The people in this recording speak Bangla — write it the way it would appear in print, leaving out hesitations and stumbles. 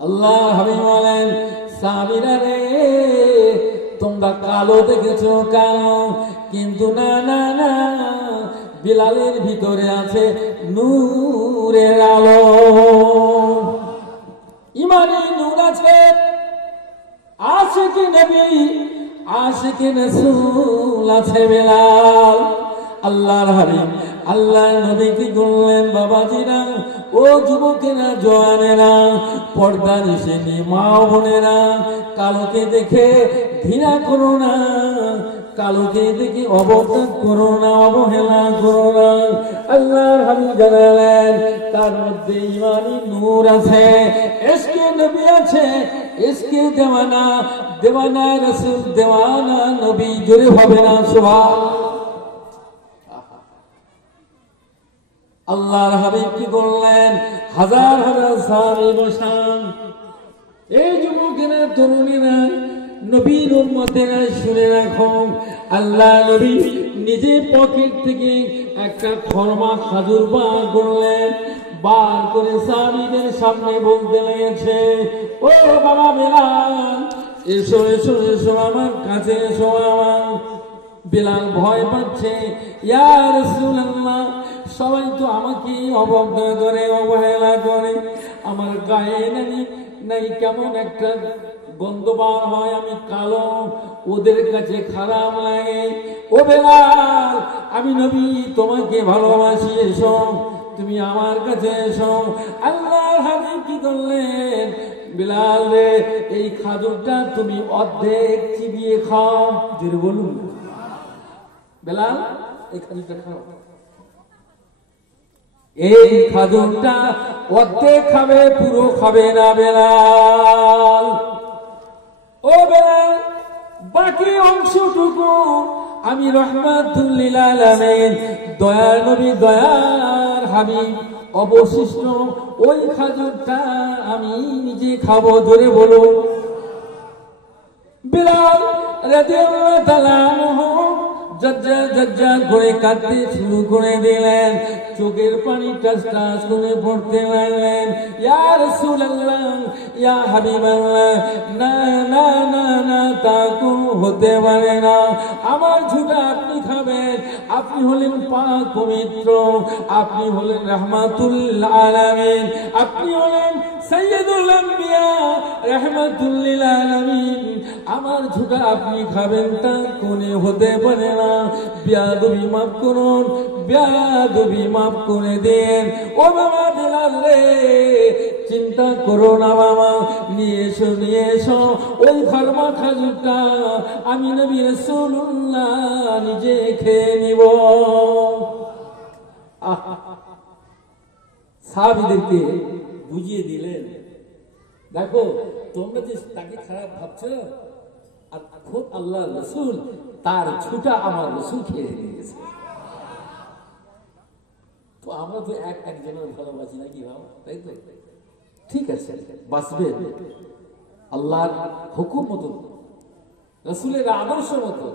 আল্লাহ হাবিব বলেন, সাহাবীরা রে, তোমরা কালো দেখেছো কালো, কিন্তু না না না, বিলালের ভিতরে আছে নূরের আলো, ইমানি নূর আছে। আশিকি নবী আশিকি রাসূল আছে বেলাল। আল্লাহর হাবিব আল্লাহর নবী কি করলেন? বাবাজিরা, ও যুবকেরা, জওয়ানেরা, পর্দা নিশানি মা বোনেরা, কালোকে দেখে ঘৃণা করো না, কালোকে দেখে অবজ্ঞা করো না, অবহেলা করো না। আল্লাহর হাবিব জানালেন তার মধ্যে ইমানি নূর আছে, ইশকে নবী আছে, ইশকে দেওয়ানা, দেওয়ানা রাসূল, দেওয়ানা নবী। জোরে হবে না সুবহানাল্লাহ। আল্লাহর হাবিব কি করলেন? হাজার হাজার সাহাবী বসান। এই যুবকেরা, তরুণীরা, নবীর উম্মতেরা, শুনে রাখো, আল্লাহ নবী নিজে পকেট থেকে একটা খরমা খাজুর বার করলেন, বার করে সাহাবীদের সামনে বলতে লেগেছে, ও বাবা বেলাল, এসো এসো এসো, আমার কাছে এসো। আমার বেলাল ভয় পাচ্ছে, ইয়া রাসূলুল্লাহ, সবাই তো আমাকে অবজ্ঞা করে, অবহেলা করে, আমার গায়ে নাই কেমন একটা গন্ধ বার হয়, আমি কালো, ওদের কাছে খারাপ লাগে। ও বেলাল, আমি নবী তোমাকে ভালোবাসি, এসো, তুমি আমার কাছে এসো। আল্লাহর হাবিব কি করলেন? বেলাল রে, এই খাজুরটা তুমি অর্ধেক চিবিয়ে খাও। জোরে বলুন, বেলাল এই খাজুরটা খাও। এই খাজুরটা অর্ধেক খাবে, পুরো খাবে না বেলাল। ও বেলাল, বাকি অংশটুকু আমি রাহমাতুল লিল আলামিন, দয়ার নবী, দয়ার হাবিব, অবশিষ্ট ওই খাজুরটা আমি নিজে খাবো। জোরে বলো। বেলাল রাদিয়াল্লাহু তাআলা আনহু জজ্জার করে কাঁদতে শুরু করে দিলেন, চোখের পানি টাস টাস করে পড়তে লাগলেন। ইয়া রাসূলুল্লাহ, ইয়া হাবিবাল্লাহ, না না না না, তা কোনো হতে পারে না, আমার ঝুঁটা আপনি খাবেন, আপনি হলেন পাক পবিত্র, আপনি হলেন রাহমাতুল আলামিন, আপনি হলেন সাইয়্যিদুল আম্বিয়া, রাহমাতুল লিল আলামিন, আমার ঝুঁটা আপনি খাবেন, তা কোনে হতে পারে না। বেয়াদবি মাফ করুন, বেয়াদবি মাফ করে দেন। ও বাবা বেলাল রে, চিন্তা করো না বাবা, নিয়ে এসো, নিয়ে এসো ওই খরমা খাজুরটা, আমি নবী রাসূলুল্লাহ নিজে খেয়ে নিব। সাহাবীদেরকে বুঝিয়ে দিলেন, দেখো, তোমরা যে তাকে খারাপ ভাবছো, আর খোদ আল্লাহ রাসূল, তার ছুটা আমার রাসূল খেয়ে নিয়েছে। তো আমরা তো একজনের ভালোবাসি নাকি বাবা, তাই তো? ঠিক আছে, বাঁচবেন আল্লাহর হুকুম মতো, রাসূলের আদর্শ মতো।